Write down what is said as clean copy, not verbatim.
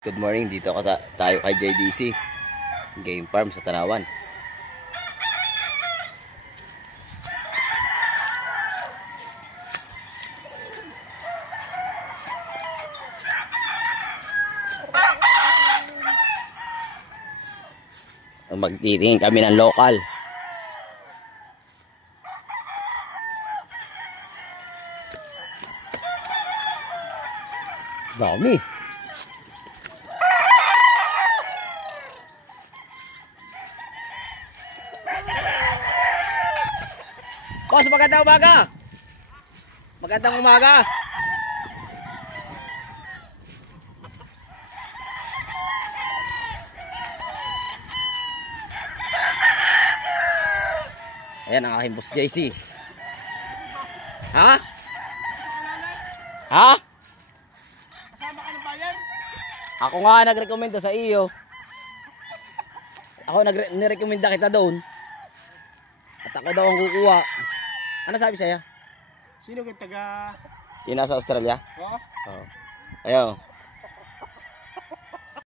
Good morning, dito ako tayo kay JDC Game Farm sa Tanawan. Magtitingin kami ng lokal. Dami. Boss, magandang umaga. Magandang umaga. Ayan ang aking boss JC. Ha? Ha? Kasama ka ng bayan? Ako nga nagrekomenda sa iyo. Ako nirekomenda kita doon. At ako daw ang kukuha. Ano sabi sa'yo? Sino ka taga? Yung nasa Australia? Oh? Oo. Ayaw.